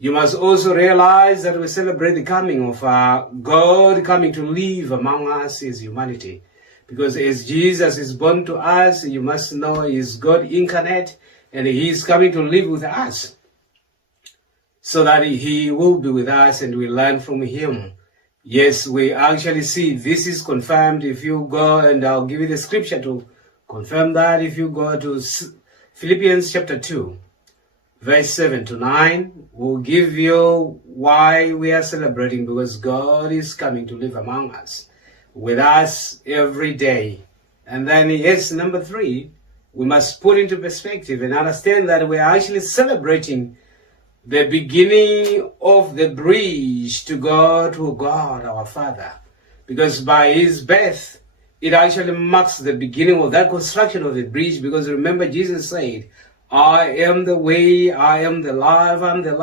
You must also realize that we celebrate the coming of God coming to live among us as humanity. Because as Jesus is born to us, you must know He is God incarnate, and He is coming to live with us, so that He will be with us and we learn from Him. Yes, we actually see this is confirmed if you go, and I'll give you the scripture to confirm that. If you go to Philippians chapter 2, verse 7 to 9, will give you why we are celebrating, because God is coming to live among us, with us every day. And then, yes, number 3, we must put into perspective and understand that we are actually celebrating the beginning of the bridge to God, our Father. Because by His birth, it actually marks the beginning of that construction of the bridge. Because remember, Jesus said, I am the way, I am the life, I'm the life.